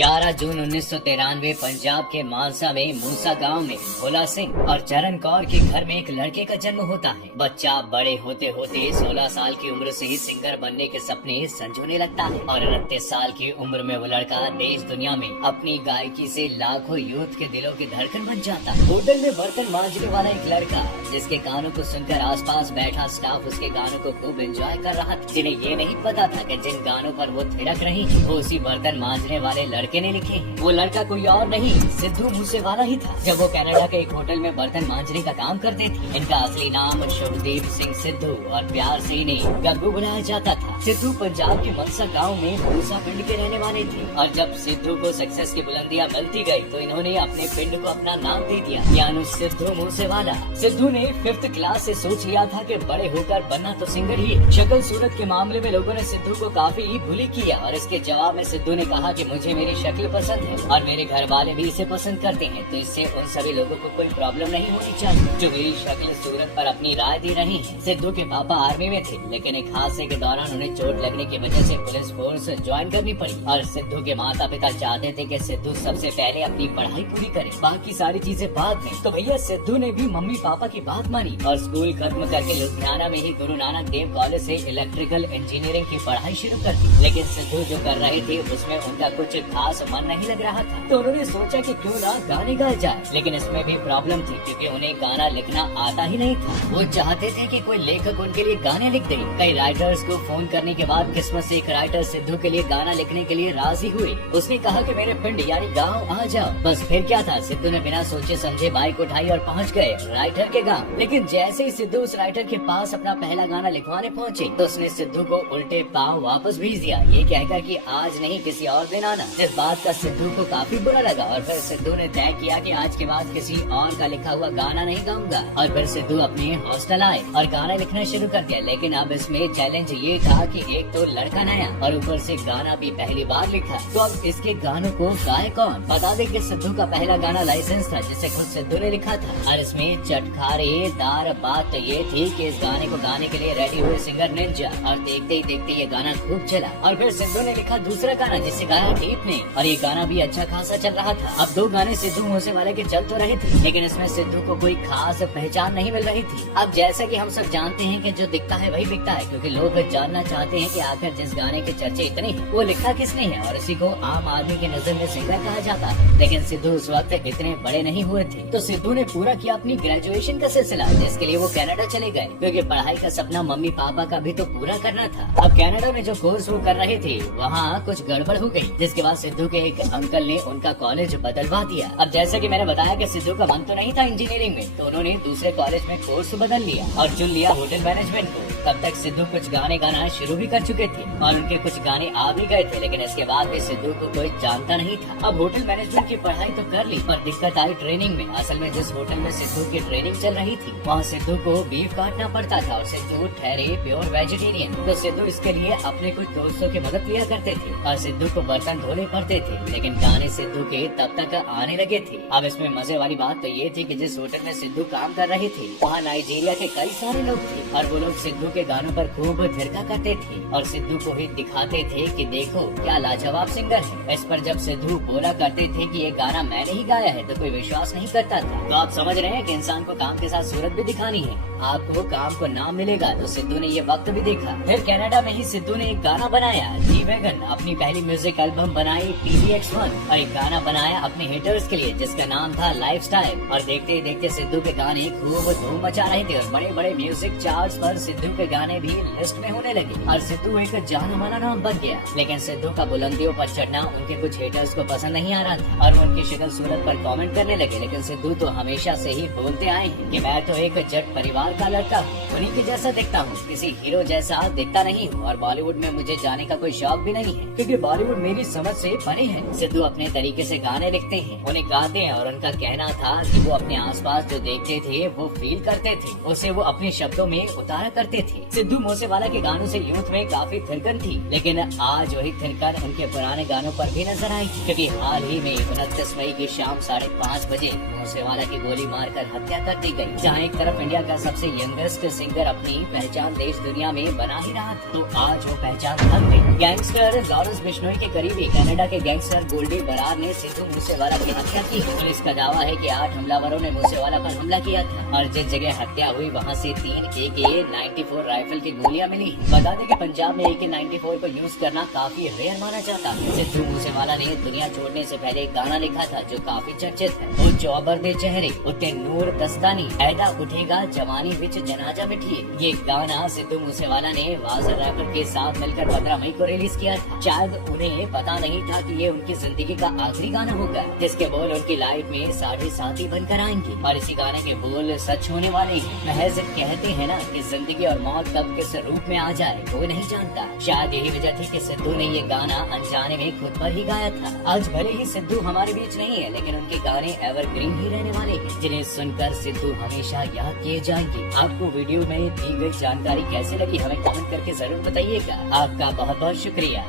11 जून 1993 पंजाब के मानसा में मूसा गांव में भोला सिंह और चरण कौर के घर में एक लड़के का जन्म होता है। बच्चा बड़े होते होते 16 साल की उम्र से ही सिंगर बनने के सपने संजोने लगता है और 29 साल की उम्र में वो लड़का देश दुनिया में अपनी गायकी से लाखों यूथ के दिलों की धड़कन बन जाता है। होटल में बर्तन मांजने वाला एक लड़का जिसके गानों को सुनकर आसपास बैठा स्टाफ उसके गानों को खूब एंजॉय कर रहा था। जिन्हें ये नहीं पता था कि जिन गानों पर वो थिरक रही वो उसी बर्तन मांजने वाले लड़के ने लिखे हैं। वो लड़का कोई और नहीं सिद्धू मूसेवाला ही था। जब वो कनाडा के एक होटल में बर्तन मांजने का काम करते थे। इनका असली नाम शुभदीप सिंह सिद्धू और प्यार से इन्हें गग्गू बुलाया जाता था। सिद्धू पंजाब के मनसा गांव में मूसा पिंड के रहने वाले थे और जब सिद्धू को सक्सेस की बुलंदियां मिलती गई तो इन्होंने अपने पिंड को अपना नाम दे दिया, यानी सिद्धू मूसेवाला। सिद्धू ने 5th क्लास से सोच लिया था कि बड़े होकर बनना तो सिंगर ही। शक्ल सूरत के मामले में लोगों ने सिद्धू को काफी बुली किया और इसके जवाब में सिद्धू ने कहा कि मुझे मेरी शक्ल पसंद है और मेरे घर वाले भी इसे पसंद करते हैं, तो इससे उन सभी लोगों को कोई प्रॉब्लम नहीं होनी चाहिए जो मेरी शक्ल सूरत पर अपनी राय दे रहे हैं। सिद्धू के पापा आर्मी में थे, लेकिन एक हादसे के दौरान उन्हें चोट लगने की वजह से पुलिस फोर्स ज्वाइन करनी पड़ी और सिद्धू के माता पिता चाहते थे कि सिद्धू सबसे पहले अपनी पढ़ाई पूरी करे, बाकी सारी चीजें बाद में। तो भैया सिद्धू ने भी मम्मी पापा की बात मानी और स्कूल खत्म करके लुधियाना में ही गुरु नानक देव कॉलेज से इलेक्ट्रिकल इंजीनियरिंग की पढ़ाई शुरू कर दी। लेकिन सिद्धू जो कर रहे थे उसमें उनका कुछ खास मन नहीं लग रहा था, तो उन्होंने सोचा कि क्यों ना गाने गाए जाए। लेकिन इसमें भी प्रॉब्लम थी क्योंकि उन्हें गाना लिखना आता ही नहीं था। वो चाहते थे कि कोई लेखक उनके लिए गाने लिख दे। कई राइटर्स को फोन करने के बाद किस्मत से एक राइटर सिद्धू के लिए गाना लिखने के लिए राजी हुए। उसने कहा कि मेरे पिंड यानी गाँव आ जाओ। बस फिर क्या था, सिद्धू ने बिना सोचे समझे बाइक उठाई और पहुँच गए राइटर के गाँव। लेकिन जैसे ही सिद्धू उस राइटर के पास अपना पहला गाना लिखवाने पहुँचे तो उसने सिद्धू को उल्टे पाँव वापस भेज दिया, ये कहकर कि आज नहीं किसी और दिन आना। इस बात का सिद्धू को काफी बुरा लगा और फिर सिद्धू ने तय किया कि आज के बाद किसी और का लिखा हुआ गाना नहीं गाऊंगा। और फिर सिद्धू अपने हॉस्टल आए और गाना लिखना शुरू कर दिया। लेकिन अब इसमें चैलेंज ये था कि एक तो लड़का नया और ऊपर से गाना भी पहली बार लिखा, तो अब इसके गानों को गाए कौन? बता दें कि सिद्धू का पहला गाना लाइसेंस था जिसे खुद सिद्धू ने लिखा था और इसमें चटखारेदार बात तो ये थी कि इस गाने को गाने के लिए रेडी हुए सिंगर निंजा और देखते ही देखते ये गाना खूब चला। और फिर सिद्धू ने लिखा दूसरा गाना जिसे गाया टीप ने और ये गाना भी अच्छा खासा चल रहा था। अब 2 गाने सिद्धू मूसेवाले के चल तो रहे थे, लेकिन इसमें सिद्धू को कोई खास पहचान नहीं मिल रही थी। अब जैसा कि हम सब जानते हैं कि जो दिखता है वही बिकता है, क्योंकि लोग जानना चाहते हैं कि आखिर जिस गाने के चर्चे इतने हैं वो लिखा किसने है और इसी को आम आदमी की नजर में सिंगर कहा जाता है। लेकिन सिद्धू उस वक्त इतने बड़े नहीं हुए थे, तो सिद्धू ने पूरा किया अपनी ग्रेजुएशन का सिलसिला, जिसके लिए वो कनाडा चले गए क्योंकि पढ़ाई का सपना मम्मी पापा का भी तो पूरा करना था। अब कनाडा में जो कोर्स वो कर रहे थे वहाँ कुछ गड़बड़ हो गई, जिसके बाद सिद्धू के एक अंकल ने उनका कॉलेज बदलवा दिया। अब जैसा कि मैंने बताया कि सिद्धू का मन तो नहीं था इंजीनियरिंग में, तो उन्होंने दूसरे कॉलेज में कोर्स बदल लिया और चुन लिया होटल मैनेजमेंट को। तब तक सिद्धू कुछ गाने गाना शुरू भी कर चुके थे और उनके कुछ गाने आ भी गए थे, लेकिन इसके बाद भी सिद्धू को कोई जानता नहीं था। अब होटल मैनेजमेंट की पढ़ाई तो कर ली पर दिक्कत आई ट्रेनिंग में। असल में जिस होटल में सिद्धू की ट्रेनिंग चल रही थी वहाँ सिद्धू को बीफ काटना पड़ता था और सिद्धू ठहरे प्योर वेजिटेरियन, तो सिद्धू इसके लिए अपने कुछ दोस्तों की मदद लिया करते थे और सिद्धू को बर्तन धोने पड़ते थे। लेकिन गाने सिद्धू के तब तक आने लगे थे। अब इसमें मजे वाली बात तो ये थी कि जिस होटल में सिद्धू काम कर रहे थे वहाँ नाइजीरिया के कई सारे लोग थे और वो लोग सिद्धू के गानों पर खूब थिरका करते थे और सिद्धू को ही दिखाते थे कि देखो क्या लाजवाब सिंगर है। इस पर जब सिद्धू बोला करते थे कि ये गाना मैंने ही गाया है तो कोई विश्वास नहीं करता था। तो आप समझ रहे हैं कि इंसान को काम के साथ सूरत भी दिखानी है, आपको काम को नाम मिलेगा। तो सिद्धू ने ये वक्त भी देखा। फिर कनाडा में ही सिद्धू ने एक गाना बनाया जी वैगन, अपनी पहली म्यूजिक एल्बम बनाई PDX1 और एक गाना बनाया अपने हेटर्स के लिए जिसका नाम था लाइफस्टाइल। और देखते ही देखते सिद्धू के गाने खूब धूम मचा रहे थे और बड़े बड़े म्यूजिक चार्ट्स पर सिद्धू के गाने भी लिस्ट में होने लगे और सिद्धू एक जाना माना नाम बन गया। लेकिन सिद्धू का बुलंदियों पर चढ़ना उनके कुछ हेटर्स को पसंद नहीं आ रहा था और वो उनकी शक्ल सूरत पर कमेंट करने लगे। लेकिन सिद्धू तो हमेशा से ही बोलते आए हैं कि मैं तो एक जट परिवार का लड़का हूँ, उन्हीं के जैसा दिखता हूँ, किसी हीरो जैसा दिखता नहीं हूँ और बॉलीवुड में मुझे जाने का कोई शौक भी नहीं है क्योंकि बॉलीवुड मेरी समझ से परे है। सिद्धू अपने तरीके से गाने लिखते हैं, उन्हें गाते हैं और उनका कहना था कि वो अपने आसपास जो देखते थे वो फील करते थे, उसे वो अपने शब्दों में उतारा करते थे। सिद्धू मूसेवाला के गानों से यूथ में काफी थिरकन थी, लेकिन आज वही थिरकन उनके पुराने गानों पर भी नजर आई, क्योंकि हाल ही में 29 मई की शाम 5:30 बजे मूसेवाला की गोली मारकर हत्या कर दी गई। जहां एक तरफ इंडिया का सबसे यंगेस्ट सिंगर अपनी पहचान देश दुनिया में बना ही रहा था, तो आज वो पहचान थक गई। गैंगस्टर लॉरेंस बिश्नोई के करीबी कनाडा के गैंगस्टर गोल्डी बरार ने सिद्धू मूसेवाला की हत्या की। पुलिस का दावा है कि 8 हमलावरों ने मूसेवाला पर हमला किया था और जिस जगह हत्या हुई वहां से 3 AK-94 राइफल की गोलियां मिली। बता दें कि पंजाब में AK-94 को यूज करना काफी रेयर माना जाता है। सिद्धू मूसेवाला ने दुनिया छोड़ने से पहले एक गाना लिखा था जो काफी चर्चित है। वो चौबर दे चेहरे उत्ते नूर दस्तानी ऐदा उठेगा जवानी विच जनाजा मिठिए। ये गाना सिद्धू मूसेवाला ने वाजर रैपर के साथ मिलकर 15 मई को रिलीज किया था। शायद उन्हें पता नहीं था कि ये उनकी जिंदगी का आखिरी गाना होगा, जिसके बोल उनकी लाइफ में साढ़े साथी बनकर आएंगे। और इसी गाने के बोल सच होने वाले हैं। महज कहते हैं ना कि जिंदगी और मौत कब किस रूप में आ जाए कोई नहीं जानता। शायद यही वजह थी कि सिद्धू ने ये गाना अनजाने में खुद पर ही गाया था। आज भले ही सिद्धू हमारे बीच नहीं है, लेकिन उनके गाने एवरग्रीन ही रहने वाले हैं, जिन्हें सुनकर सिद्धू हमेशा याद किए जाएंगे। आपको वीडियो में दी गई जानकारी कैसे लगी हमें कमेंट करके जरूर बताइएगा। आपका बहुत बहुत शुक्रिया।